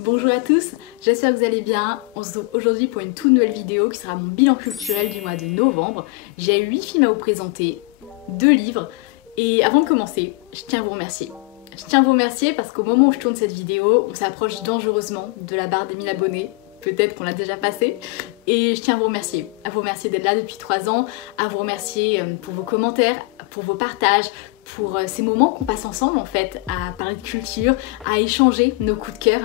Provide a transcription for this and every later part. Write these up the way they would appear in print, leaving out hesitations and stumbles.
Bonjour à tous, j'espère que vous allez bien. On se retrouve aujourd'hui pour une toute nouvelle vidéo qui sera mon bilan culturel du mois de novembre. J'ai 8 films à vous présenter, 2 livres, et avant de commencer, je tiens à vous remercier. Je tiens à vous remercier parce qu'au moment où je tourne cette vidéo, on s'approche dangereusement de la barre des 1000 abonnés. Peut-être qu'on l'a déjà passé. Et je tiens à vous remercier d'être là depuis 3 ans, à vous remercier pour vos commentaires, pour vos partages, pour ces moments qu'on passe ensemble en fait, à parler de culture, à échanger nos coups de cœur.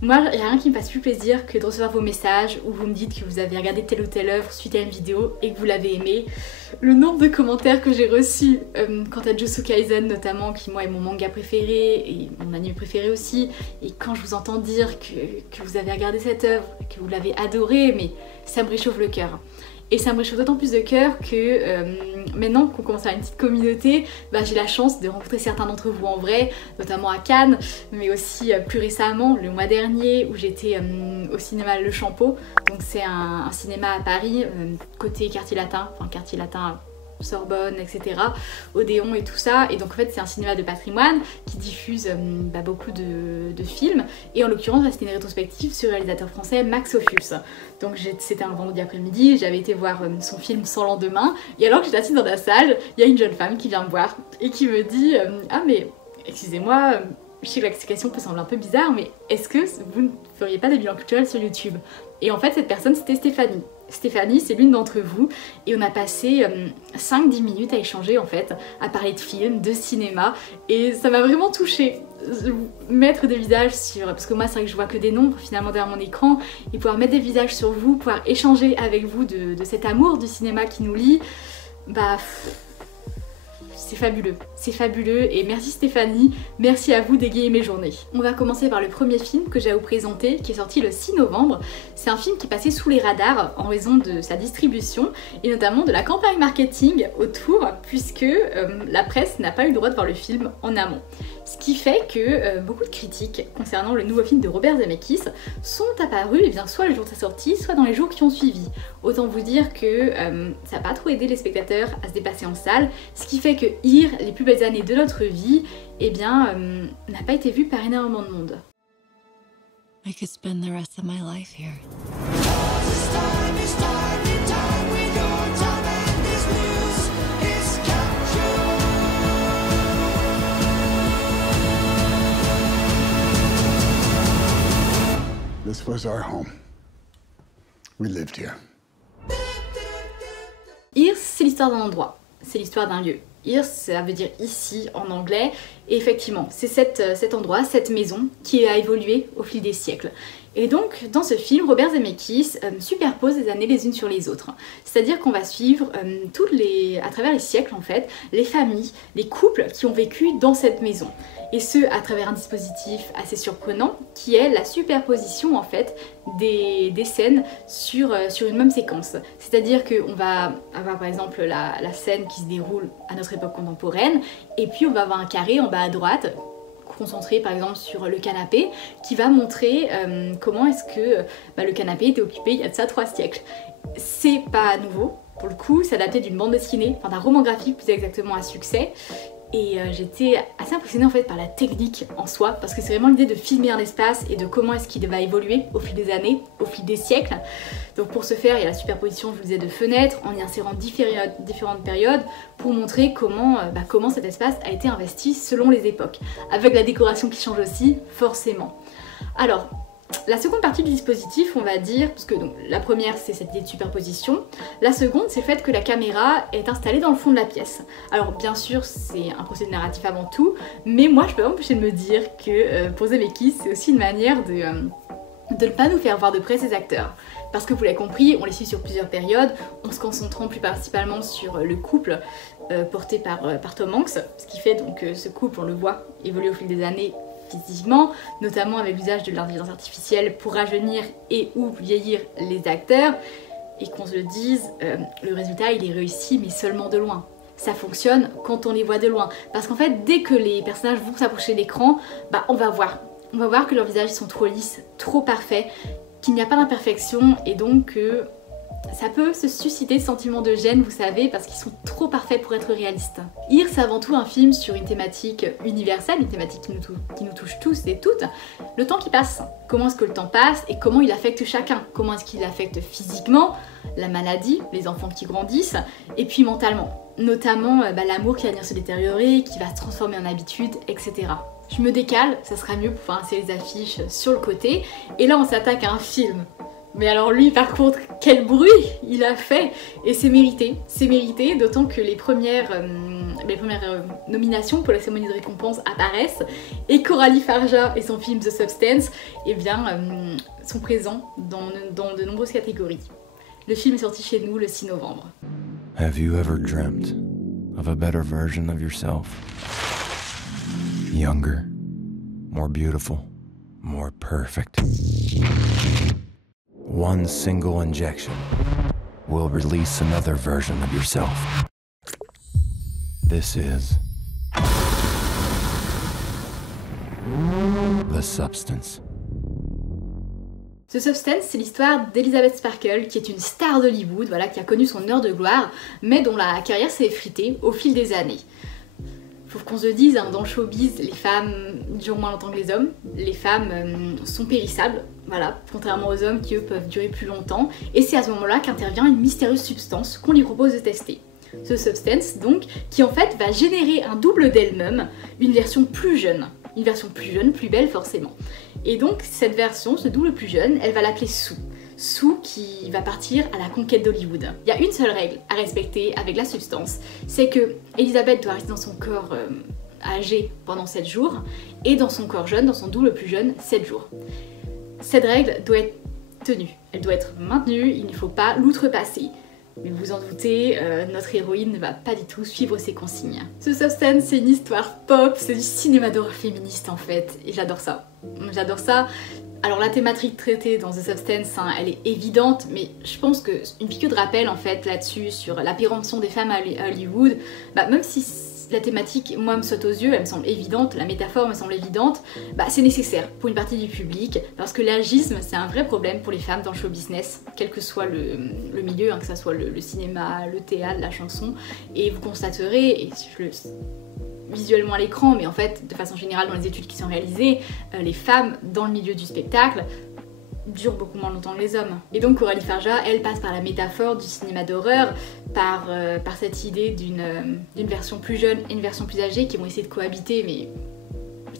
Moi, il n'y a rien qui me fasse plus plaisir que de recevoir vos messages où vous me dites que vous avez regardé telle ou telle œuvre suite à une vidéo et que vous l'avez aimée. Le nombre de commentaires que j'ai reçus quant à Jujutsu Kaisen notamment, qui moi est mon manga préféré et mon anime préféré aussi, et quand je vous entends dire que vous avez regardé cette œuvre, que vous l'avez adorée, mais ça me réchauffe le cœur. Et ça me réchauffe d'autant plus de cœur que maintenant qu'on commence à avoir une petite communauté, j'ai la chance de rencontrer certains d'entre vous en vrai, notamment à Cannes, mais aussi plus récemment, le mois dernier, où j'étais au cinéma Le Champeau. Donc c'est un cinéma à Paris, côté quartier latin, Sorbonne, etc., Odéon et tout ça. Et donc en fait c'est un cinéma de patrimoine qui diffuse beaucoup de films. Et en l'occurrence c'était une rétrospective sur le réalisateur français Max Ophuls. Donc c'était un vendredi après-midi, j'avais été voir son film Sans lendemain. Et alors que j'étais assise dans la salle, il y a une jeune femme qui vient me voir et qui me dit ah mais excusez-moi, je sais que la question peut sembler un peu bizarre, mais est-ce que vous ne feriez pas des bilans culturels sur YouTube? Et en fait cette personne c'était Stéphanie. Stéphanie, c'est l'une d'entre vous, et on a passé 5-10 minutes à échanger en fait, à parler de films, de cinéma, et ça m'a vraiment touchée. Mettre des visages sur, parce que moi c'est vrai que je vois que des nombres finalement derrière mon écran, et pouvoir mettre des visages sur vous, pouvoir échanger avec vous de cet amour du cinéma qui nous lie, c'est fabuleux et merci Stéphanie, merci à vous d'égayer mes journées. On va commencer par le premier film que j'ai à vous présenter qui est sorti le 6 novembre. C'est un film qui passait sous les radars en raison de sa distribution et notamment de la campagne marketing autour puisque la presse n'a pas eu le droit de voir le film en amont. Ce qui fait que beaucoup de critiques concernant le nouveau film de Robert Zemeckis sont apparues soit le jour de sa sortie, soit dans les jours qui ont suivi. Autant vous dire que ça n'a pas trop aidé les spectateurs à se dépasser en salle, ce qui fait que Ir, les plus belles années de notre vie, n'a pas été vu par énormément de monde. I could spend the rest of my life here. This was our home. We lived here. Ir, c'est l'histoire d'un endroit, c'est l'histoire d'un lieu. Ir, ça veut dire ici en anglais, et effectivement, c'est cet endroit, cette maison qui a évolué au fil des siècles. Et donc, dans ce film, Robert Zemeckis superpose les années les unes sur les autres. C'est-à-dire qu'on va suivre à travers les siècles en fait, les familles, les couples qui ont vécu dans cette maison. Et ce, à travers un dispositif assez surprenant, qui est la superposition en fait des scènes sur une même séquence. C'est-à-dire qu'on va avoir par exemple la scène qui se déroule à notre époque contemporaine, et puis on va avoir un carré en bas à droite, concentré par exemple sur le canapé, qui va montrer comment est-ce que le canapé était occupé il y a de ça 3 siècles. C'est pas nouveau, pour le coup, c'est adapté d'une bande dessinée, d'un roman graphique plus exactement à succès. Et j'étais assez impressionnée en fait par la technique en soi, parce que c'est vraiment l'idée de filmer un espace et de comment est-ce qu'il va évoluer au fil des années, au fil des siècles. Donc pour ce faire, il y a la superposition, je vous disais, de fenêtres, en y insérant différentes périodes pour montrer comment cet espace a été investi selon les époques. Avec la décoration qui change aussi, forcément. Alors, la seconde partie du dispositif, on va dire, parce que donc, la première c'est cette idée de superposition, la seconde c'est le fait que la caméra est installée dans le fond de la pièce. Alors bien sûr c'est un procédé narratif avant tout, mais moi je peux pas m'empêcher de me dire que pour Zemeckis c'est aussi une manière de ne pas nous faire voir de près ces acteurs. Parce que vous l'avez compris, on les suit sur plusieurs périodes, en se concentrant plus principalement sur le couple porté par Tom Hanks, ce qui fait donc ce couple, on le voit évoluer au fil des années physiquement, notamment avec l'usage de l'intelligence artificielle pour rajeunir et ou vieillir les acteurs, et qu'on se le dise, le résultat il est réussi mais seulement de loin. Ça fonctionne quand on les voit de loin, parce qu'en fait dès que les personnages vont s'approcher de l'écran, on va voir que leurs visages sont trop lisses, trop parfaits, qu'il n'y a pas d'imperfection, et donc ça peut se susciter ce sentiment de gêne, vous savez, parce qu'ils sont trop parfaits pour être réalistes. Here, c'est avant tout un film sur une thématique universelle, une thématique qui nous touche tous et toutes, le temps qui passe. Comment est-ce que le temps passe et comment il affecte chacun? Comment est-ce qu'il affecte physiquement, la maladie, les enfants qui grandissent, et puis mentalement. Notamment l'amour qui va venir se détériorer, qui va se transformer en habitude, etc. Je me décale, ça sera mieux pour pouvoir insérer les affiches sur le côté, et là on s'attaque à un film. Mais alors lui, par contre, quel bruit il a fait! Et c'est mérité, d'autant que les premières nominations pour la cérémonie de récompense apparaissent, et Coralie Farja et son film The Substance, eh bien, sont présents dans de nombreuses catégories. Le film est sorti chez nous le 6 novembre. Have you ever dreamt of a better version of yourself? Younger, more beautiful, more perfect. One single injection will release another version of yourself. This is The Substance. The Substance, c'est l'histoire d'Elizabeth Sparkle, qui est une star d'Hollywood, voilà, qui a connu son heure de gloire, mais dont la carrière s'est effritée au fil des années. Faut qu'on se dise, hein, dans le showbiz, les femmes durent moins longtemps que les hommes. Les femmes sont périssables, voilà, contrairement aux hommes qui eux peuvent durer plus longtemps. Et c'est à ce moment-là qu'intervient une mystérieuse substance qu'on lui propose de tester. Ce Substance, donc, qui en fait va générer un double d'elle-même, une version plus jeune. Une version plus jeune, plus belle forcément. Et donc cette version, ce double plus jeune, elle va l'appeler Sue. Sue qui va partir à la conquête d'Hollywood. Il y a une seule règle à respecter avec la substance, c'est que Elizabeth doit rester dans son corps âgé pendant 7 jours et dans son corps jeune, dans son double plus jeune, 7 jours. Cette règle doit être tenue, elle doit être maintenue, il ne faut pas l'outrepasser. Mais vous en doutez, notre héroïne ne va pas du tout suivre ses consignes. Ce Substance, c'est une histoire pop, c'est du cinéma d'horreur féministe en fait, et j'adore ça. J'adore ça. Alors la thématique traitée dans The Substance, hein, elle est évidente, mais je pense qu'une piqûre de rappel en fait là-dessus, sur la péremption des femmes à Hollywood, même si la thématique, moi, me saute aux yeux, elle me semble évidente, la métaphore me semble évidente, c'est nécessaire pour une partie du public, parce que l'agisme, c'est un vrai problème pour les femmes dans le show business, quel que soit le milieu, hein, que ce soit le cinéma, le théâtre, la chanson, et vous constaterez, et visuellement à l'écran, mais en fait, de façon générale, dans les études qui sont réalisées, les femmes dans le milieu du spectacle durent beaucoup moins longtemps que les hommes. Et donc Coralie Farja, elle passe par la métaphore du cinéma d'horreur, par cette idée d'une version plus jeune et une version plus âgée qui vont essayer de cohabiter, mais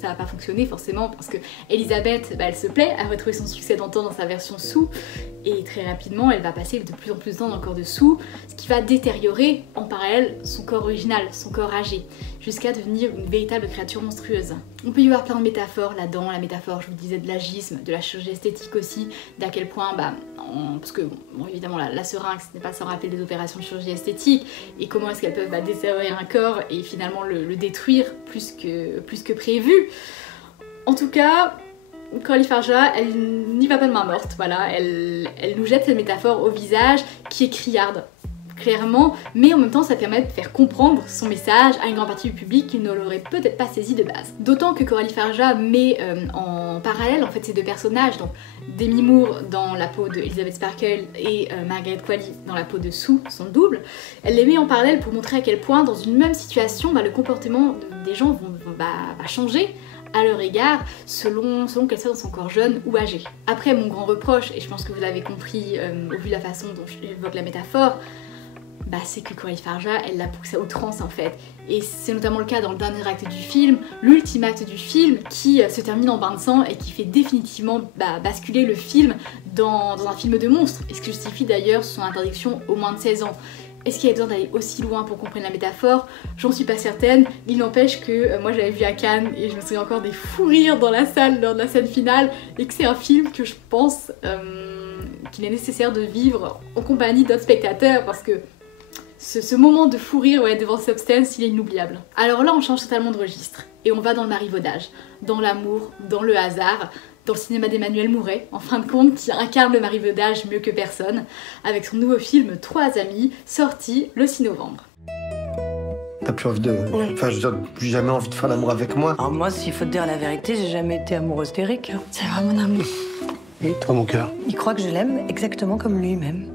ça va pas fonctionner forcément parce que Elizabeth, elle se plaît à retrouver son succès d'antan dans sa version Sue, et très rapidement elle va passer de plus en plus de temps dans le corps de Sue, ce qui va détériorer en parallèle son corps original, son corps âgé, jusqu'à devenir une véritable créature monstrueuse. On peut y voir plein de métaphores là-dedans, la métaphore, je vous disais, de l'agisme, de la chirurgie esthétique aussi, d'à quel point, parce que, bon, évidemment, la seringue, ce n'est pas sans rappeler des opérations de chirurgie esthétique, et comment est-ce qu'elles peuvent détériorer un corps et finalement le détruire plus que prévu. En tout cas, Coralie Farja, elle n'y va pas de main morte, voilà, elle nous jette cette métaphore au visage qui est criarde, clairement, mais en même temps ça permet de faire comprendre son message à une grande partie du public qui ne l'aurait peut-être pas saisi de base. D'autant que Coralie Farja met en parallèle en fait ces deux personnages, donc Demi Moore dans la peau de Elizabeth Sparkle et Margaret Qualley dans la peau de Sue, son double. Elle les met en parallèle pour montrer à quel point dans une même situation, le comportement des gens va changer à leur égard selon qu'elle soit dans son corps jeune ou âgé. Après, mon grand reproche, et je pense que vous l'avez compris au vu de la façon dont j'évoque la métaphore, c'est que Coralie Farja, elle la pousse à outrance en fait. Et c'est notamment le cas dans le dernier acte du film, l'ultime acte du film, qui se termine en bain de sang et qui fait définitivement basculer le film dans un film de monstre. Et ce qui justifie d'ailleurs son interdiction aux moins de 16 ans. Est-ce qu'il y a besoin d'aller aussi loin pour comprendre la métaphore? J'en suis pas certaine. Il n'empêche que moi j'avais vu à Cannes et je me souviens encore des fous rires dans la salle lors de la scène finale, et que c'est un film que je pense qu'il est nécessaire de vivre en compagnie d'autres spectateurs, parce que ce moment de fou rire devant Substance, il est inoubliable. Alors là on change totalement de registre et on va dans le marivaudage, dans l'amour, dans le hasard, dans le cinéma d'Emmanuel Mouret, en fin de compte, qui incarne le marivaudage mieux que personne, avec son nouveau film 3 amis, sorti le 6 novembre. T'as plus envie de... Enfin, je veux dire, plus jamais envie de faire l'amour avec moi. Alors moi, s'il faut te dire la vérité, j'ai jamais été amoureuse d'Eric. C'est vraiment mon ami. Et toi, mon cœur? Il croit que je l'aime exactement comme lui-même.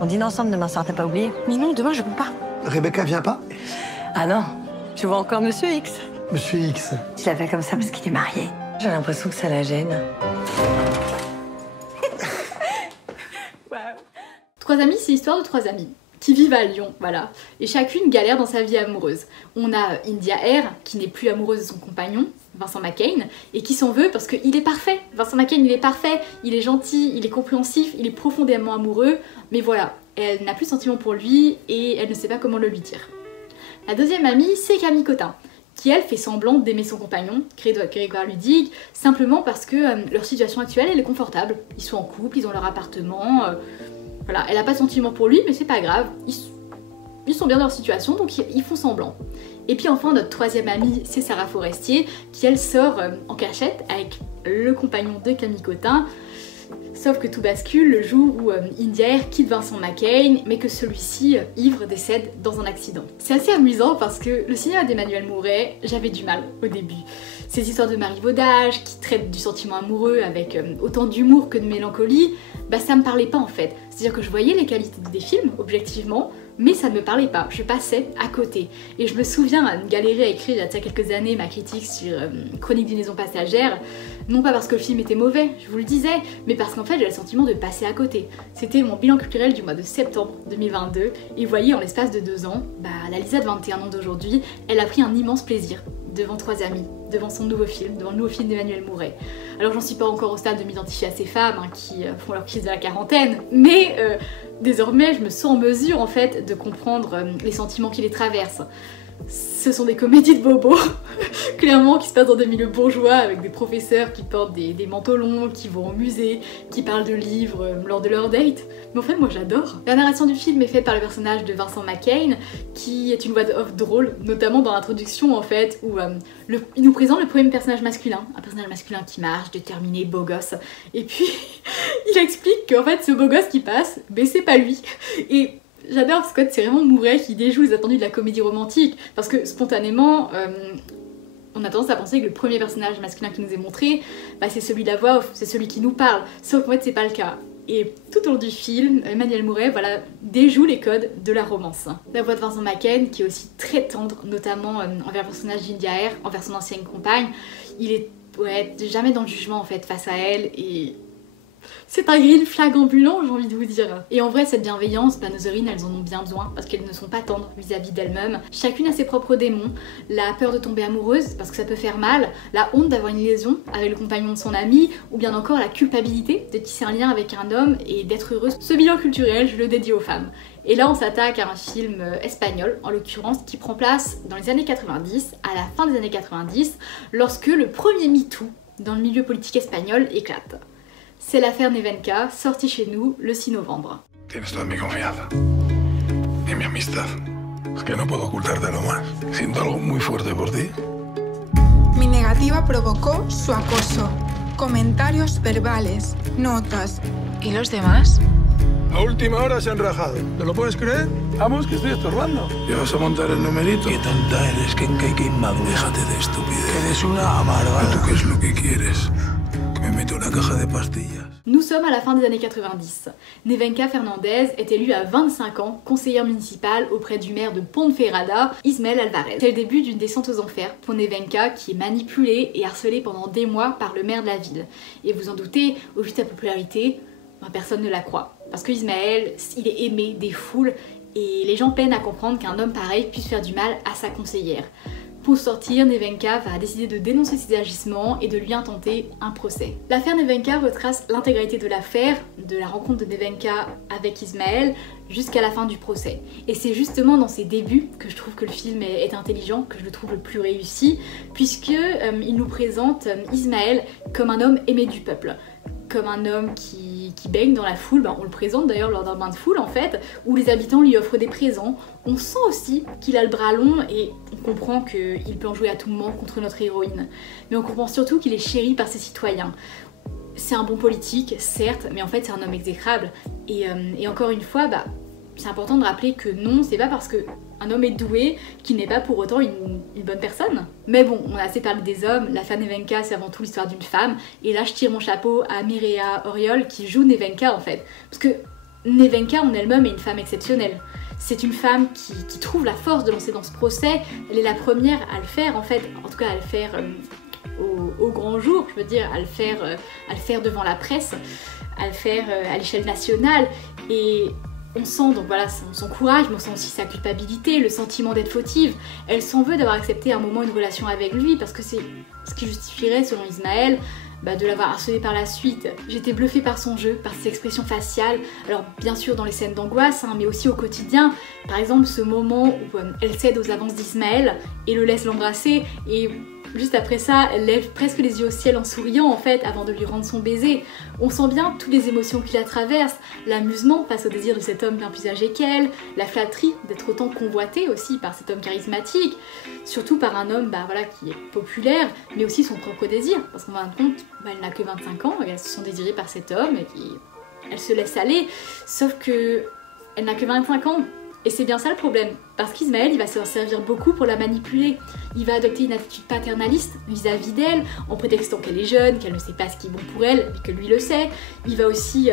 On dîne ensemble demain soir, t'as pas oublié? Mais non, demain je peux pas. Rebecca vient pas? Ah non, tu vois encore Monsieur X. Monsieur X. Je l'appelle comme ça parce qu'il est marié. J'ai l'impression que ça la gêne. Trois amis, c'est l'histoire de trois amis qui vivent à Lyon, voilà. Et chacune galère dans sa vie amoureuse. On a India Air, qui n'est plus amoureuse de son compagnon, Vincent McCain, et qui s'en veut parce qu'il est parfait. Vincent McCain, il est parfait, il est gentil, il est compréhensif, il est profondément amoureux, mais voilà, elle n'a plus de sentiments pour lui et elle ne sait pas comment le lui dire. La deuxième amie, c'est Camille Cotin, qui elle fait semblant d'aimer son compagnon, Grégoire Ludig, simplement parce que leur situation actuelle elle est confortable. Ils sont en couple, ils ont leur appartement, voilà, elle n'a pas de sentiments pour lui, mais c'est pas grave, ils sont bien dans leur situation, donc ils font semblant. Et puis enfin, notre troisième amie, c'est Sarah Forestier, qui elle sort en cachette avec le compagnon de Camille Cotin, sauf que tout bascule le jour où India Air quitte Vincent McCain, mais que celui-ci, ivre, décède dans un accident. C'est assez amusant parce que le cinéma d'Emmanuel Mouret, j'avais du mal au début. Ces histoires de marivaudage qui traitent du sentiment amoureux avec autant d'humour que de mélancolie, bah ça me parlait pas en fait. C'est-à-dire que je voyais les qualités des films, objectivement, mais ça ne me parlait pas, je passais à côté. Et je me souviens galérer à écrire il y a quelques années ma critique sur Chronique d'une liaison passagère, non pas parce que le film était mauvais, je vous le disais, mais parce qu'en fait j'avais le sentiment de passer à côté. C'était mon bilan culturel du mois de septembre 2022, et vous voyez, en l'espace de 2 ans, bah, la Lisa de 21 ans d'aujourd'hui, elle a pris un immense plaisir devant trois amis, devant son nouveau film, devant le nouveau film d'Emmanuel Mouret. Alors j'en suis pas encore au stade de m'identifier à ces femmes qui font leur crise de la quarantaine, mais désormais je me sens en mesure en fait de comprendre les sentiments qui les traversent. Ce sont des comédies de bobos, clairement, qui se passent dans des milieux bourgeois avec des professeurs qui portent des manteaux longs, qui vont au musée, qui parlent de livres lors de leur date. Mais en fait, moi j'adore. La narration du film est faite par le personnage de Vincent McCain, qui est une voix off drôle, notamment dans l'introduction en fait, où il nous présente le premier personnage masculin, un personnage masculin qui marche, déterminé, beau gosse. Et puis, il explique qu'en fait, ce beau gosse qui passe, ben c'est pas lui. Et j'adore parce que c'est vraiment Mouret qui déjoue les attendus de la comédie romantique, parce que spontanément, on a tendance à penser que le premier personnage masculin qui nous est montré, bah, c'est celui de la voix off, c'est celui qui nous parle, sauf qu'en fait c'est pas le cas. Et tout au long du film, Emmanuel Mouret voilà, déjoue les codes de la romance. La voix de Vincent McCain, qui est aussi très tendre, notamment envers le personnage d'India Air, envers son ancienne compagne, il est jamais dans le jugement en fait face à elle, et c'est un green flag ambulant, j'ai envie de vous dire. Et en vrai, cette bienveillance, bah, nos héroïnes, elles en ont bien besoin parce qu'elles ne sont pas tendres vis-à-vis d'elles-mêmes. Chacune a ses propres démons, la peur de tomber amoureuse parce que ça peut faire mal, la honte d'avoir une liaison avec le compagnon de son ami, ou bien encore la culpabilité de tisser un lien avec un homme et d'être heureuse. Ce bilan culturel, je le dédie aux femmes. Et là, on s'attaque à un film espagnol, en l'occurrence, qui prend place dans les années 90, à la fin des années 90, lorsque le premier MeToo dans le milieu politique espagnol éclate. C'est l'affaire Nevenka, sortie chez nous le 6 novembre. Tienes toda mi confianza y mi amistad. Es que no puedo ocultártelo más. Siento algo muy fuerte por ti. Mi negativa provocó su acoso. Comentarios verbales, notas. ¿Y los demás? A última hora se han rajado. ¿Te lo puedes creer? Vamos, que estoy estorbando. ¿Ya vas a montar el numerito? Qué tonta eres, que inmadura. Déjate de estupidez. Que eres una amarga. ¿Tú qué es lo que quieres? Me meto una caja de pastillas. Nous sommes à la fin des années 90. Nevenka Fernandez est élue à 25 ans conseillère municipale auprès du maire de Ponferrada, Ismael Alvarez. C'est le début d'une descente aux enfers pour Nevenka qui est manipulée et harcelée pendant des mois par le maire de la ville. Et vous en doutez, au vu de sa popularité, personne ne la croit. Parce que Ismael, il est aimé des foules et les gens peinent à comprendre qu'un homme pareil puisse faire du mal à sa conseillère. Pour sortir, Nevenka va décider de dénoncer ses agissements et de lui intenter un procès. L'affaire Nevenka retrace l'intégralité de l'affaire, de la rencontre de Nevenka avec Ismael jusqu'à la fin du procès. Et c'est justement dans ses débuts que je trouve que le film est intelligent, que je le trouve le plus réussi, puisque il nous présente Ismael comme un homme aimé du peuple. Comme un homme qui baigne dans la foule, ben on le présente d'ailleurs lors d'un bain de foule en fait, où les habitants lui offrent des présents. On sent aussi qu'il a le bras long et on comprend qu'il peut en jouer à tout moment contre notre héroïne. Mais on comprend surtout qu'il est chéri par ses citoyens. C'est un bon politique, certes, mais en fait c'est un homme exécrable. Et encore une fois, bah, c'est important de rappeler que non, c'est pas parce qu'un homme est doué qu'il n'est pas pour autant une bonne personne. Mais bon, on a assez parlé des hommes, l'affaire Nevenka c'est avant tout l'histoire d'une femme, et là je tire mon chapeau à Mireia Oriol qui joue Nevenka en fait. Parce que Nevenka en elle-même est une femme exceptionnelle. C'est une femme qui trouve la force de lancer dans ce procès. Elle est la première à le faire en fait, en tout cas à le faire au grand jour, je veux dire, à le faire devant la presse, à le faire à l'échelle nationale. Et on sent donc voilà son courage, mais on sent aussi sa culpabilité, le sentiment d'être fautive. Elle s'en veut d'avoir accepté à un moment une relation avec lui parce que c'est ce qui justifierait, selon Ismaël, de l'avoir harcelé par la suite. J'étais bluffée par son jeu, par ses expressions faciales, alors bien sûr dans les scènes d'angoisse, mais aussi au quotidien. Par exemple ce moment où elle cède aux avances d'Ismaël et le laisse l'embrasser, et juste après ça, elle lève presque les yeux au ciel en souriant en fait, avant de lui rendre son baiser. On sent bien toutes les émotions qui la traversent, l'amusement face au désir de cet homme bien plus âgé qu'elle, la flatterie d'être autant convoitée aussi par cet homme charismatique, surtout par un homme voilà, qui est populaire, mais aussi son propre désir, parce qu'en fin de compte, elle n'a que 25 ans, et elle se sent désirée par cet homme, et elle se laisse aller, sauf que elle n'a que 25 ans. Et c'est bien ça le problème, parce qu'Ismaël il va s'en servir beaucoup pour la manipuler. Il va adopter une attitude paternaliste vis-à-vis d'elle, en prétextant qu'elle est jeune, qu'elle ne sait pas ce qui est bon pour elle, mais que lui le sait. Il va aussi,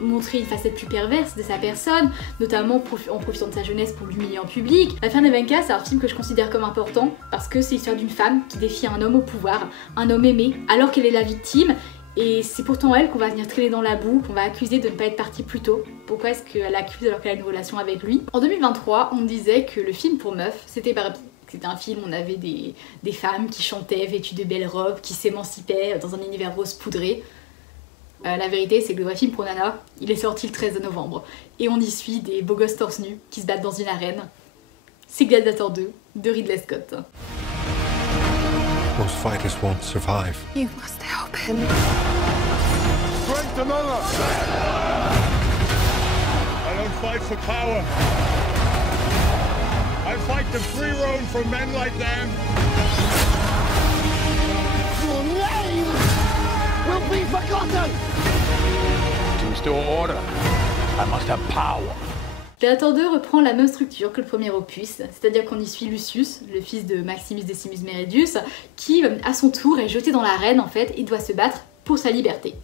montrer une facette plus perverse de sa personne, notamment en profitant de sa jeunesse pour l'humilier en public. L'affaire Nevenka, c'est un film que je considère comme important, parce que c'est l'histoire d'une femme qui défie un homme au pouvoir, un homme aimé, alors qu'elle est la victime. Et c'est pourtant elle qu'on va venir traîner dans la boue, qu'on va accuser de ne pas être partie plus tôt. Pourquoi est-ce qu'elle l'accuse alors qu'elle a une relation avec lui? En 2023, on disait que le film pour meufs, c'était Barbie. C'était un film où on avait des femmes qui chantaient, vêtues de belles robes, qui s'émancipaient dans un univers rose poudré. La vérité, c'est que le vrai film pour Nana, il est sorti le 13 novembre. Et on y suit des beaux gosses torse nus qui se battent dans une arène. C'est Gladiator 2 de Ridley Scott. Most fighters won't survive. You must help him. Strength among us! I don't fight for power. I fight to free roam from men like them. Your name will be forgotten! To restore order, I must have power. Gladiator 2 reprend la même structure que le premier opus, c'est-à-dire qu'on y suit Lucius, le fils de Maximus Decimus Meridius, qui à son tour est jeté dans l'arène en fait et doit se battre pour sa liberté.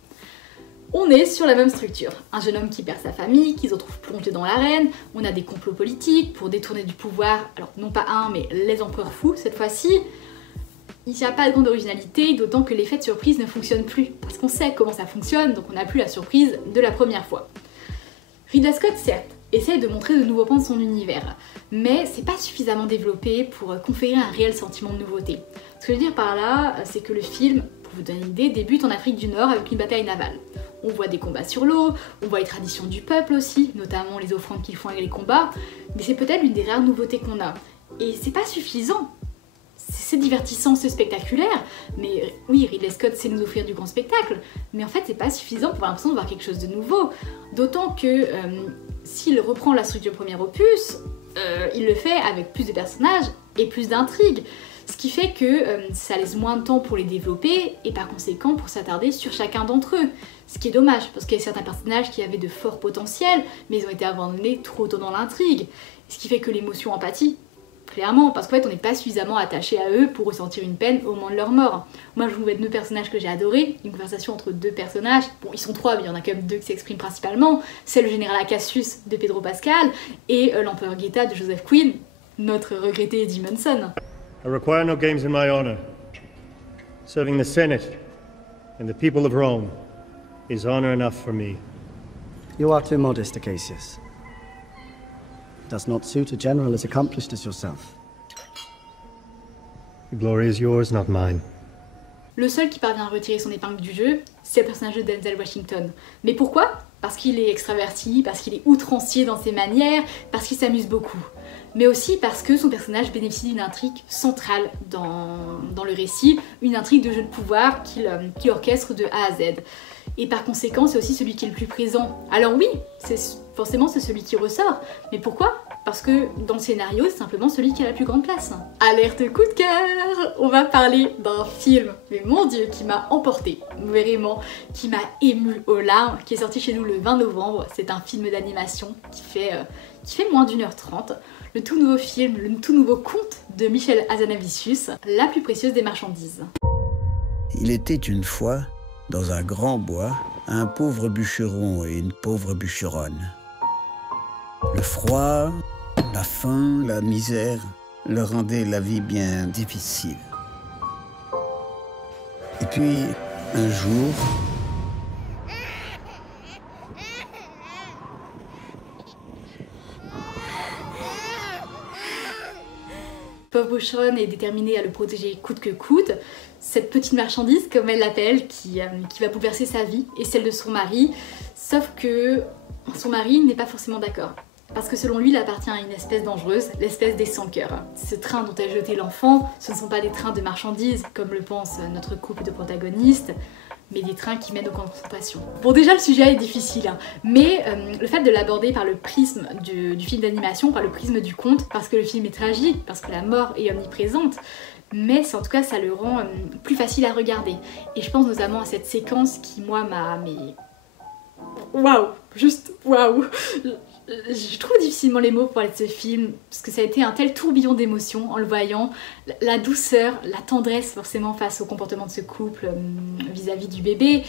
On est sur la même structure, un jeune homme qui perd sa famille, qui se retrouve plongé dans l'arène, on a des complots politiques pour détourner du pouvoir, alors non pas un mais les empereurs fous cette fois-ci. Il n'y a pas de grande originalité, d'autant que l'effet de surprise ne fonctionne plus, parce qu'on sait comment ça fonctionne, donc on n'a plus la surprise de la première fois. Ridley Scott, certes, essaye de montrer de nouveaux pans de son univers, mais c'est pas suffisamment développé pour conférer un réel sentiment de nouveauté. Ce que je veux dire par là, c'est que le film, pour vous donner une idée, débute en Afrique du Nord avec une bataille navale. On voit des combats sur l'eau, on voit les traditions du peuple aussi, notamment les offrandes qu'ils font avec les combats, mais c'est peut-être l'une des rares nouveautés qu'on a. Et c'est pas suffisant. C'est divertissant, c'est spectaculaire, mais oui, Ridley Scott sait nous offrir du grand spectacle, mais en fait c'est pas suffisant pour avoir l'impression de voir quelque chose de nouveau. D'autant que s'il reprend la structure du premier opus, il le fait avec plus de personnages et plus d'intrigues, ce qui fait que ça laisse moins de temps pour les développer et par conséquent pour s'attarder sur chacun d'entre eux. Ce qui est dommage, parce qu'il y a certains personnages qui avaient de forts potentiels, mais ils ont été abandonnés trop tôt dans l'intrigue, ce qui fait que l'émotion empathie. Clairement, parce qu'en fait on n'est pas suffisamment attaché à eux pour ressentir une peine au moment de leur mort. Moi je vous mets deux personnages que j'ai adorés, une conversation entre deux personnages, bon ils sont trois mais il y en a quand même deux qui s'expriment principalement, c'est le général Acacius de Pedro Pascal et l'empereur Geta de Joseph Quinn, notre regretté Eddie Munson. I require no games in my honor. Serving the Senate and the people of Rome is honor enough for me. You are too modest, Acacius. Does not suit a general as accomplished as yourself. The glory is yours, not mine. Le seul qui parvient à retirer son épingle du jeu, c'est le personnage de Denzel Washington. Mais pourquoi? Parce qu'il est extraverti, parce qu'il est outrancier dans ses manières, parce qu'il s'amuse beaucoup. Mais aussi parce que son personnage bénéficie d'une intrigue centrale dans le récit, une intrigue de jeu de pouvoir qu'il orchestre de A à Z. Et par conséquent, c'est aussi celui qui est le plus présent. Alors oui, forcément c'est celui qui ressort, mais pourquoi? Parce que dans le scénario, c'est simplement celui qui a la plus grande place. Alerte coup de cœur! On va parler d'un film, mais mon dieu, qui m'a emporté, vraiment, qui m'a ému aux larmes, qui est sorti chez nous le 20 novembre. C'est un film d'animation qui fait moins d'1h30. Le tout nouveau film, le tout nouveau conte de Michel Hazanavicius, La plus précieuse des marchandises. Il était une fois, dans un grand bois, un pauvre bûcheron et une pauvre bûcheronne. Le froid, la faim, la misère leur rendaient la vie bien difficile. Et puis, un jour... Pauvre bûcheronne est déterminée à le protéger coûte que coûte. Cette petite marchandise, comme elle l'appelle, qui va bouleverser sa vie et celle de son mari, sauf que son mari n'est pas forcément d'accord. Parce que selon lui, il appartient à une espèce dangereuse, l'espèce des sans-cœurs. Ce train dont a jeté l'enfant, ce ne sont pas des trains de marchandises, comme le pense notre couple de protagonistes, mais des trains qui mènent aux confrontations. Bon, déjà le sujet est difficile, hein, mais le fait de l'aborder par le prisme du film d'animation, par le prisme du conte, parce que le film est tragique, parce que la mort est omniprésente, mais en tout cas ça le rend plus facile à regarder. Et je pense notamment à cette séquence qui, moi, m'a... Waouh, juste waouh. Je trouve difficilement les mots pour parler de ce film, parce que ça a été un tel tourbillon d'émotions en le voyant. La douceur, la tendresse forcément face au comportement de ce couple vis-à-vis du bébé,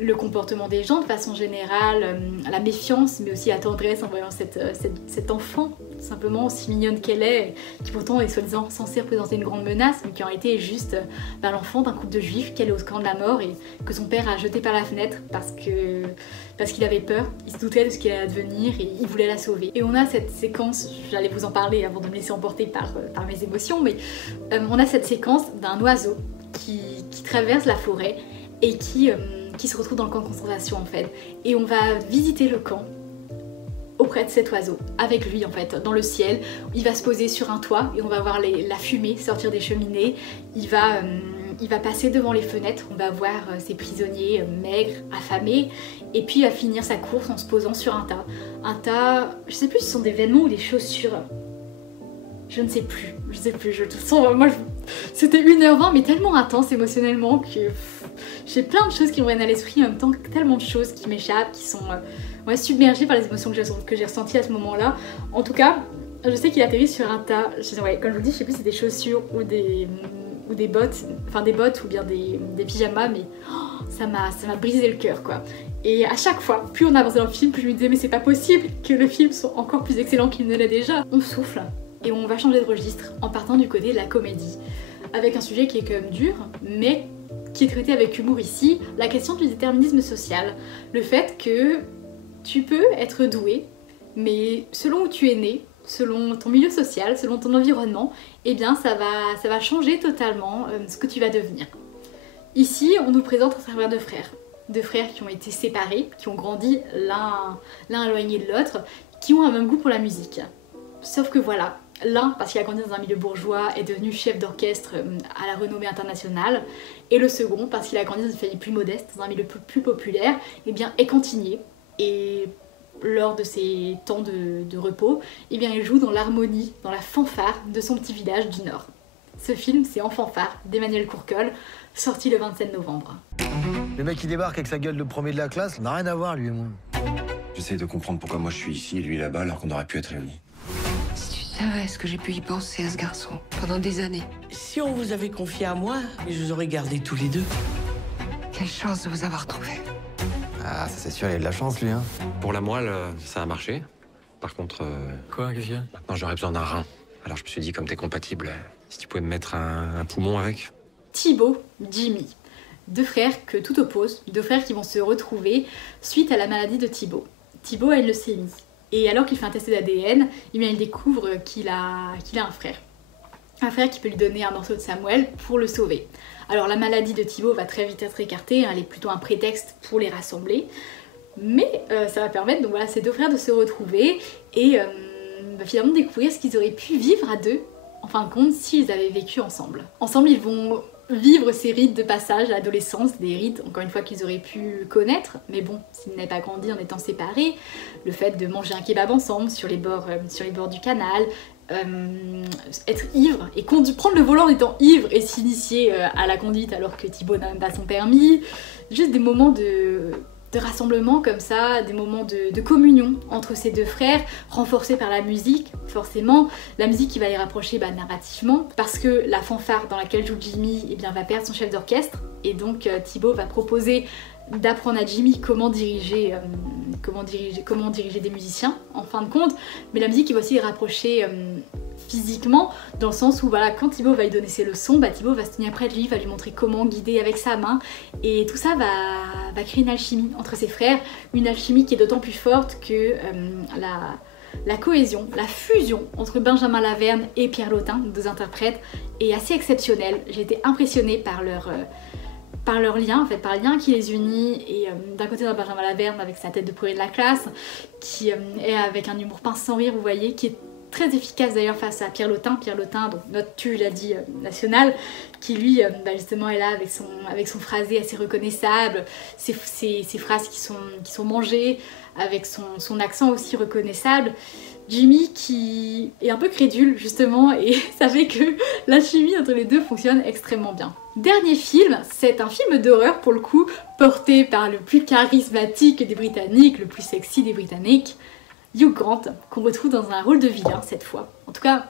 le comportement des gens de façon générale, la méfiance, mais aussi la tendresse en voyant cette enfant, simplement aussi mignonne qu'elle est, qui pourtant est soi-disant censée représenter une grande menace, mais qui en réalité est juste l'enfant d'un couple de juifs qu'elle est au camp de la mort et que son père a jeté par la fenêtre parce qu'il avait peur, il se doutait de ce qu'il allait advenir et il voulait la sauver. Et on a cette séquence, j'allais vous en parler avant de me laisser emporter par mes émotions, mais on a cette séquence d'un oiseau qui traverse la forêt et qui se retrouve dans le camp de concentration en fait. Et on va visiter le camp auprès de cet oiseau, avec lui en fait, dans le ciel. Il va se poser sur un toit et on va voir la fumée sortir des cheminées. Il va passer devant les fenêtres, on va voir ces prisonniers maigres, affamés, et puis il va finir sa course en se posant sur un tas. Un tas, je sais plus si ce sont des vêtements ou des chaussures. Je ne sais plus, je te sens, moi c'était 1h20 mais tellement intense émotionnellement que j'ai plein de choses qui me viennent à l'esprit en même temps, tellement de choses qui m'échappent, qui sont submergées par les émotions que j'ai ressenties à ce moment-là. En tout cas, je sais qu'il atterrit sur un tas, comme je vous dis, je sais plus si c'est des chaussures ou des bottes, enfin des bottes ou bien des pyjamas, mais ça m'a brisé le cœur quoi. Et à chaque fois, plus on avançait dans le film, plus je me disais mais c'est pas possible que le film soit encore plus excellent qu'il ne l'est déjà. On souffle et on va changer de registre en partant du côté de la comédie, avec un sujet qui est quand même dur, mais qui est traité avec humour ici, la question du déterminisme social. Le fait que tu peux être doué, mais selon où tu es né, selon ton milieu social, selon ton environnement, eh bien ça va changer totalement ce que tu vas devenir. Ici, on nous présente un travers de frères qui ont été séparés, qui ont grandi l'un éloigné de l'autre, qui ont un même goût pour la musique. Sauf que voilà, l'un, parce qu'il a grandi dans un milieu bourgeois, est devenu chef d'orchestre à la renommée internationale, et le second, parce qu'il a grandi dans une famille plus modeste, dans un milieu plus populaire, eh bien est cantinier. Et lors de ses temps de repos, eh bien il joue dans l'harmonie, dans la fanfare de son petit village du Nord. Ce film, c'est En fanfare, d'Emmanuel Courcol, sorti le 27 novembre. Le mec qui débarque avec sa gueule de premier de la classe, n'a rien à voir lui et moi. J'essaie de comprendre pourquoi moi je suis ici et lui là-bas alors qu'on aurait pu être réunis. Si tu savais ce que j'ai pu y penser à ce garçon pendant des années. Si on vous avait confié à moi, je vous aurais gardés tous les deux. Quelle chance de vous avoir trouvé. Ah, ça c'est sûr, il a de la chance lui, hein. Pour la moelle, ça a marché. Par contre... Quoi, qu'est-ce qu'il y a? Maintenant j'aurais besoin d'un rein. Alors je me suis dit, comme t'es compatible, si tu pouvais me mettre un poumon avec. Thibaut, Jimmy. Deux frères que tout oppose, deux frères qui vont se retrouver suite à la maladie de Thibaut. Thibaut a une leucémie. Et alors qu'il fait un test d'ADN, il découvre qu'il a un frère. Un frère qui peut lui donner un morceau de sa moelle pour le sauver. Alors la maladie de Thibaut va très vite être écartée, elle est plutôt un prétexte pour les rassembler. Mais ça va permettre donc, voilà, ces deux frères de se retrouver et finalement découvrir ce qu'ils auraient pu vivre à deux, en fin de compte, s'ils avaient vécu ensemble. Ensemble, ils vont vivre ces rites de passage à l'adolescence, des rites, encore une fois, qu'ils auraient pu connaître, mais bon, s'ils n'avaient pas grandi en étant séparés, le fait de manger un kebab ensemble sur les bords du canal, être ivre et prendre le volant en étant ivre et s'initier à la conduite alors que Thibaut n'a même pas son permis, juste des moments de rassemblement comme ça, des moments de communion entre ces deux frères, renforcés par la musique, forcément, la musique qui va les rapprocher narrativement, parce que la fanfare dans laquelle joue Jimmy va perdre son chef d'orchestre, et donc Thibaut va proposer d'apprendre à Jimmy comment diriger des musiciens en fin de compte, mais la musique qui va aussi les rapprocher physiquement, dans le sens où voilà, quand Thibaut va lui donner ses leçons, Thibaut va se tenir près de lui, va lui montrer comment guider avec sa main, et tout ça va créer une alchimie entre ses frères, une alchimie qui est d'autant plus forte que la cohésion, la fusion entre Benjamin Laverne et Pierre Lautin, deux interprètes, est assez exceptionnelle. J'ai été impressionnée par leur lien, en fait, par le lien qui les unit, et d'un côté dans Benjamin Laverne avec sa tête de pourri de la classe, qui est avec un humour pince sans rire, vous voyez, qui est très efficace d'ailleurs face à Pierre Lautin, donc notre tu l'a dit national, qui lui justement est là avec son phrasé assez reconnaissable, ses phrases qui sont mangées, avec son accent aussi reconnaissable. Jimmy qui est un peu crédule justement, et ça fait que la chimie entre les deux fonctionne extrêmement bien. Dernier film, c'est un film d'horreur pour le coup, porté par le plus charismatique des Britanniques, le plus sexy des Britanniques, Hugh Grant, qu'on retrouve dans un rôle de vilain cette fois. En tout cas,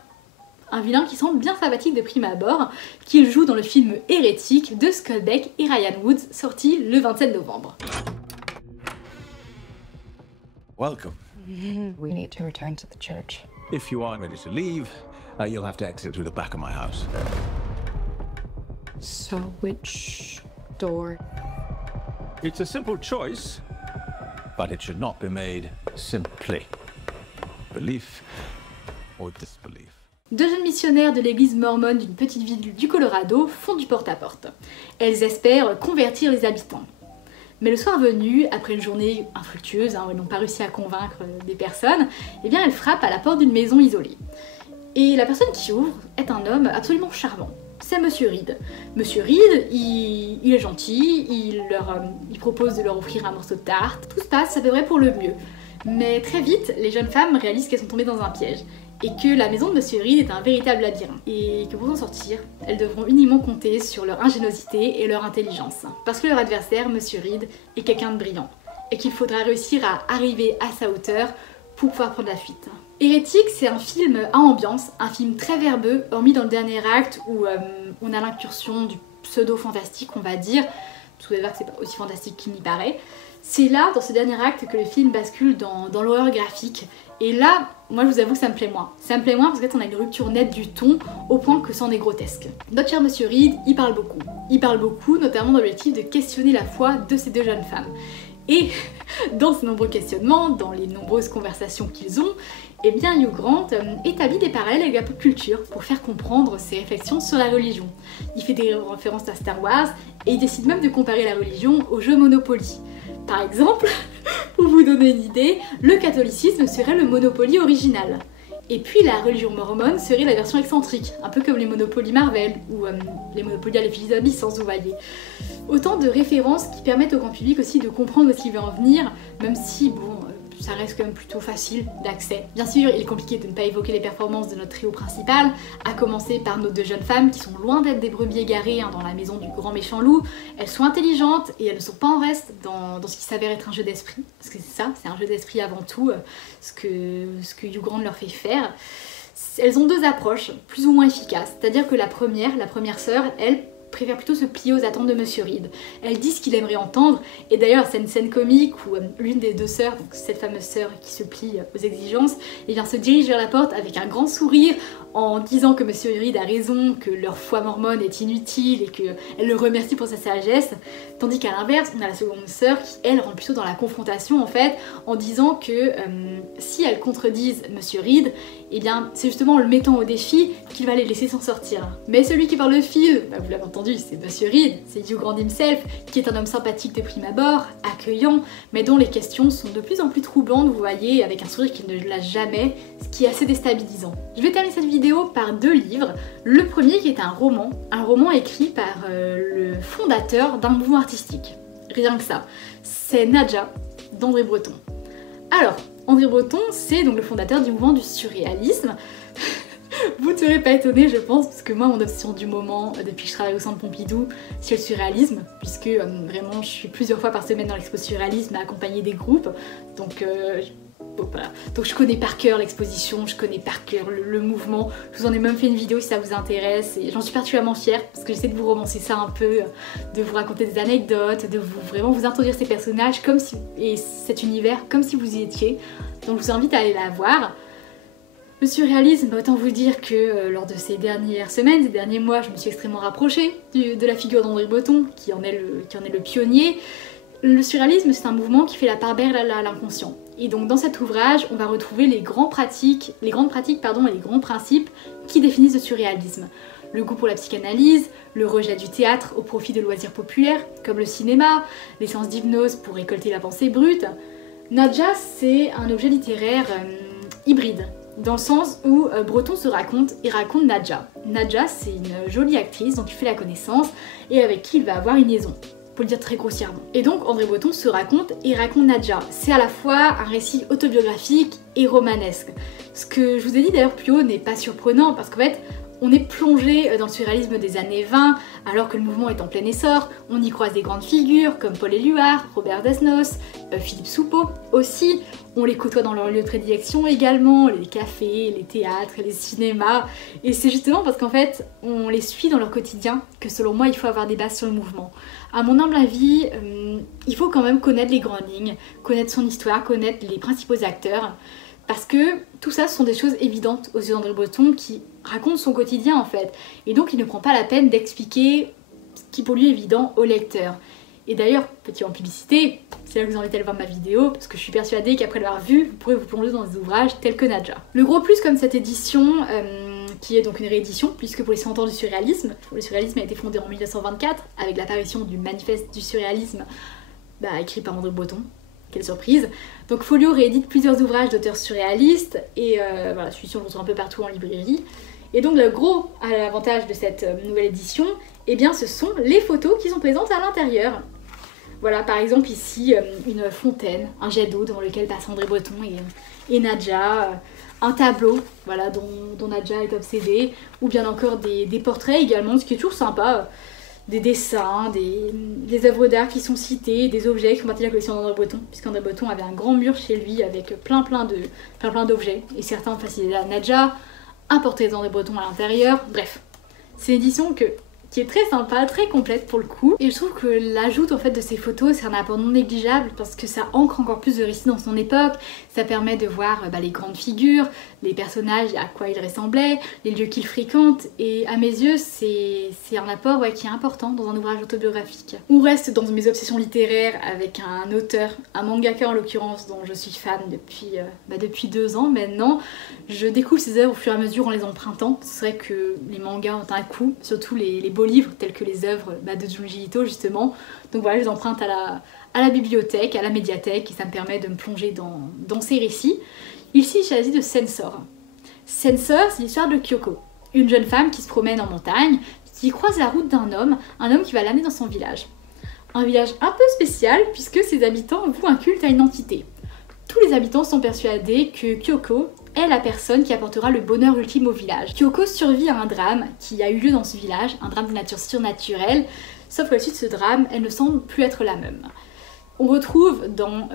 un vilain qui semble bien sympathique de prime abord, qu'il joue dans le film Hérétique de Scott Beck et Ryan Woods, sorti le 27 novembre. Welcome. We need to return to the church. If you aren't ready to leave, you'll have to exit through the back of my house. So which door? It's a simple choice, but it should not be made simply. Belief or disbelief. Deux jeunes missionnaires de l'église mormone d'une petite ville du Colorado font du porte-à-porte. Elles espèrent convertir les habitants. Mais le soir venu, après une journée infructueuse, où elles n'ont pas réussi à convaincre des personnes, eh bien elles frappent à la porte d'une maison isolée. Et la personne qui ouvre est un homme absolument charmant. C'est Monsieur Reed. Monsieur Reed, il est gentil, il propose de leur offrir un morceau de tarte. Tout se passe à peu près pour le mieux. Mais très vite, les jeunes femmes réalisent qu'elles sont tombées dans un piège, et que la maison de Monsieur Reed est un véritable labyrinthe, et que pour en sortir, elles devront uniquement compter sur leur ingéniosité et leur intelligence. Parce que leur adversaire, Monsieur Reed, est quelqu'un de brillant, et qu'il faudra réussir à arriver à sa hauteur pour pouvoir prendre la fuite. Hérétique, c'est un film à ambiance, un film très verbeux, hormis dans le dernier acte où on a l'incursion du pseudo-fantastique, on va dire. Vous allez voir que c'est pas aussi fantastique qu'il n'y paraît. C'est là, dans ce dernier acte, que le film bascule dans l'horreur graphique. Et là, moi je vous avoue que ça me plaît moins. Ça me plaît moins parce qu'en fait on a une rupture nette du ton, au point que c'en est grotesque. Notre cher Monsieur Reed, il parle beaucoup. Il parle beaucoup, notamment dans l'objectif de questionner la foi de ces deux jeunes femmes. Et dans ces nombreux questionnements, dans les nombreuses conversations qu'ils ont, eh bien Hugh Grant établit des parallèles avec la pop culture pour faire comprendre ses réflexions sur la religion. Il fait des références à Star Wars et il décide même de comparer la religion au jeu Monopoly. Par exemple, pour vous donner une idée, le catholicisme serait le Monopoly original. Et puis la religion mormone serait la version excentrique, un peu comme les Monopoly Marvel ou les Monopoly à l'effigie d'Abyssance, vous voyez. Autant de références qui permettent au grand public aussi de comprendre ce qui veut en venir, même si, bon, ça reste quand même plutôt facile d'accès. Bien sûr, il est compliqué de ne pas évoquer les performances de notre trio principal, à commencer par nos deux jeunes femmes qui sont loin d'être des brebis égarées dans la maison du grand méchant loup. Elles sont intelligentes et elles ne sont pas en reste dans ce qui s'avère être un jeu d'esprit, parce que c'est ça, c'est un jeu d'esprit avant tout, ce que Hugh Grant leur fait faire. Elles ont deux approches plus ou moins efficaces, c'est-à-dire que la première sœur, elle préfère plutôt se plier aux attentes de Monsieur Reed. Elle dit ce qu'il aimerait entendre, et d'ailleurs c'est une scène comique où l'une des deux sœurs, donc cette fameuse sœur qui se plie aux exigences, et bien se dirige vers la porte avec un grand sourire en disant que Monsieur Reed a raison, que leur foi mormone est inutile et qu'elle le remercie pour sa sagesse, tandis qu'à l'inverse on a la seconde sœur qui elle rentre plutôt dans la confrontation en fait, en disant que si elles contredisent Monsieur Reed, et bien c'est justement en le mettant au défi qu'il va les laisser s'en sortir. Mais celui qui parle le fil, vous l'avez entendu, c'est Monsieur Reed, c'est Hugh Grant himself, qui est un homme sympathique de prime abord, accueillant, mais dont les questions sont de plus en plus troublantes, vous voyez, avec un sourire qui ne lâche jamais, ce qui est assez déstabilisant. Je vais terminer cette vidéo par deux livres. Le premier qui est un roman écrit par le fondateur d'un mouvement artistique. Rien que ça. C'est Nadja, d'André Breton. Alors, André Breton, c'est donc le fondateur du mouvement du surréalisme. Vous ne serez pas étonnés, je pense, parce que moi, mon obsession du moment, depuis que je travaille au Centre Pompidou, c'est le surréalisme, puisque vraiment, je suis plusieurs fois par semaine dans l'expo surréalisme à accompagner des groupes. Donc, Donc voilà, donc je connais par cœur l'exposition, je connais par cœur le mouvement, je vous en ai même fait une vidéo si ça vous intéresse et j'en suis particulièrement fière parce que j'essaie de vous romancer ça un peu, de vous raconter des anecdotes, de vraiment vous introduire ces personnages comme si, et cet univers comme si vous y étiez, donc je vous invite à aller la voir. Le surréalisme, autant vous dire que lors de ces dernières semaines, ces derniers mois, je me suis extrêmement rapprochée de la figure d'André Breton qui en est le pionnier. Le surréalisme, c'est un mouvement qui fait la part belle à l'inconscient. Et donc dans cet ouvrage, on va retrouver les grandes pratiques et les grands principes qui définissent le surréalisme. Le goût pour la psychanalyse, le rejet du théâtre au profit de loisirs populaires, comme le cinéma, les séances d'hypnose pour récolter la pensée brute. Nadja, c'est un objet littéraire hybride, dans le sens où Breton se raconte et raconte Nadja. Nadja, c'est une jolie actrice dont il fait la connaissance et avec qui il va avoir une liaison. Pour le dire très grossièrement. Et donc André Breton se raconte et raconte Nadja. C'est à la fois un récit autobiographique et romanesque. Ce que je vous ai dit d'ailleurs plus haut n'est pas surprenant parce qu'en fait on est plongé dans le surréalisme des années 20 alors que le mouvement est en plein essor. On y croise des grandes figures comme Paul Éluard, Robert Desnos, Philippe Soupeau aussi. On les côtoie dans leur lieu de prédilection également, les cafés, les théâtres, les cinémas. Et c'est justement parce qu'en fait, on les suit dans leur quotidien que selon moi, il faut avoir des bases sur le mouvement. À mon humble avis, il faut quand même connaître les grandes lignes, connaître son histoire, connaître les principaux acteurs. Parce que tout ça, ce sont des choses évidentes aux yeux d'André Breton qui raconte son quotidien en fait. Et donc il ne prend pas la peine d'expliquer ce qui pour lui est évident au lecteur. Et d'ailleurs, petit en publicité, c'est là que je vous invite à aller voir ma vidéo, parce que je suis persuadée qu'après l'avoir vue, vous pourrez vous plonger dans des ouvrages tels que Nadja. Le gros plus comme cette édition, qui est donc une réédition, puisque pour les 100 ans du surréalisme, le surréalisme a été fondé en 1924, avec l'apparition du manifeste du surréalisme, écrit par André Breton. Quelle surprise! Donc Folio réédite plusieurs ouvrages d'auteurs surréalistes, et voilà, celui-ci on le retrouve un peu partout en librairie. Et donc le gros avantage de cette nouvelle édition, eh bien ce sont les photos qui sont présentes à l'intérieur. Voilà, par exemple ici une fontaine, un jet d'eau devant lequel passe André Breton et Nadja, un tableau voilà, dont Nadja est obsédée, ou bien encore des portraits également, ce qui est toujours sympa, des dessins, des œuvres d'art qui sont citées, des objets qui font partie de la collection d'André Breton, puisqu'André Breton avait un grand mur chez lui avec plein d'objets, et certains ont facilité à Nadja, un portrait d'André Breton à l'intérieur, bref. C'est une édition qui est très sympa, très complète pour le coup. Et je trouve que l'ajout en fait de ces photos, c'est un apport non négligeable parce que ça ancre encore plus de récit dans son époque. Ça permet de voir les grandes figures, les personnages, à quoi ils ressemblaient, les lieux qu'ils fréquentent. Et à mes yeux, c'est un apport qui est important dans un ouvrage autobiographique. On reste dans mes obsessions littéraires avec un auteur, un mangaka en l'occurrence, dont je suis fan depuis 2 ans maintenant. Je découvre ses œuvres au fur et à mesure en les empruntant. C'est vrai que les mangas ont un coût, surtout les beaux livres tels que les œuvres de Junji Ito justement. Donc voilà, je les emprunte à la bibliothèque, à la médiathèque et ça me permet de me plonger dans ces récits. Ici, il s'agit de Sensor. Sensor, c'est l'histoire de Kyoko, une jeune femme qui se promène en montagne, qui croise la route d'un homme qui va l'amener dans son village. Un village un peu spécial puisque ses habitants vouent un culte à une entité. Tous les habitants sont persuadés que Kyoko est la personne qui apportera le bonheur ultime au village. Kyoko survit à un drame qui a eu lieu dans ce village, un drame de nature surnaturelle, sauf qu'à la suite de ce drame, elle ne semble plus être la même. On retrouve dans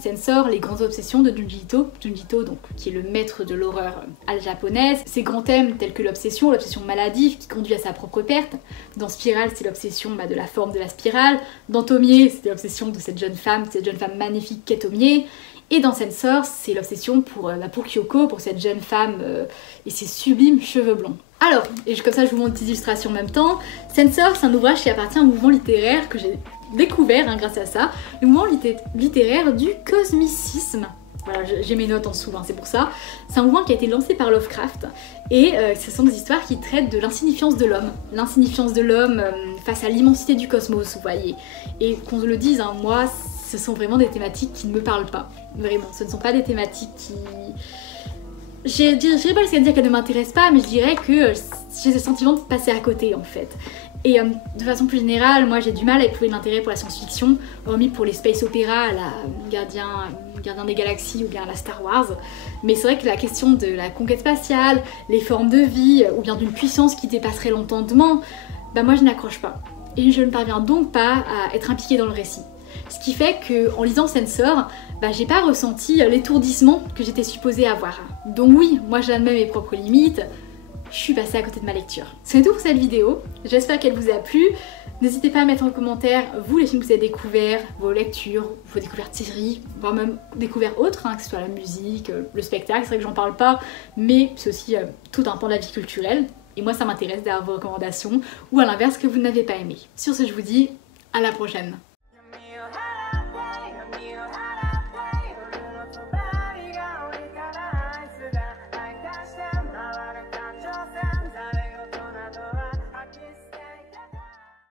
Sensor les grandes obsessions de Junji Ito donc, qui est le maître de l'horreur à la japonaise. Ces grands thèmes tels que l'obsession maladive qui conduit à sa propre perte. Dans Spirale, c'est l'obsession de la forme de la spirale. Dans Tomie, c'est l'obsession de cette jeune femme magnifique qu'est Tomie. Et dans Sensor, c'est l'obsession pour Kyoko, pour cette jeune femme et ses sublimes cheveux blonds. Alors, et comme ça je vous montre des illustrations en même temps, Sensor, c'est un ouvrage qui appartient à un mouvement littéraire que j'ai découvert grâce à ça, le mouvement littéraire du cosmicisme. Voilà, j'ai mes notes en dessous, c'est pour ça. C'est un mouvement qui a été lancé par Lovecraft et ce sont des histoires qui traitent de l'insignifiance de l'homme. L'insignifiance de l'homme face à l'immensité du cosmos, vous voyez. Et qu'on le dise, moi, ce sont vraiment des thématiques qui ne me parlent pas. Vraiment, ce ne sont pas des thématiques qui... Je dirais pas jusqu'à dire qu'elles ne m'intéressent pas, mais je dirais que j'ai ce sentiment de passer à côté en fait. Et de façon plus générale, moi j'ai du mal à éprouver de l'intérêt pour la science-fiction, hormis pour les space opéras, à la Gardien des Galaxies ou bien à la Star Wars. Mais c'est vrai que la question de la conquête spatiale, les formes de vie, ou bien d'une puissance qui dépasserait l'entendement, moi je n'accroche pas. Et je ne parviens donc pas à être impliquée dans le récit. Ce qui fait qu'en lisant Censor, j'ai pas ressenti l'étourdissement que j'étais supposée avoir. Donc oui, moi j'admets mes propres limites, je suis passée à côté de ma lecture. C'est tout pour cette vidéo, j'espère qu'elle vous a plu. N'hésitez pas à mettre en commentaire, vous, les films que vous avez découverts, vos lectures, vos découvertes séries, voire même découvertes autres, que ce soit la musique, le spectacle, c'est vrai que j'en parle pas, mais c'est aussi tout un pan de la vie culturelle. Et moi ça m'intéresse d'avoir vos recommandations, ou à l'inverse que vous n'avez pas aimé. Sur ce, je vous dis à la prochaine.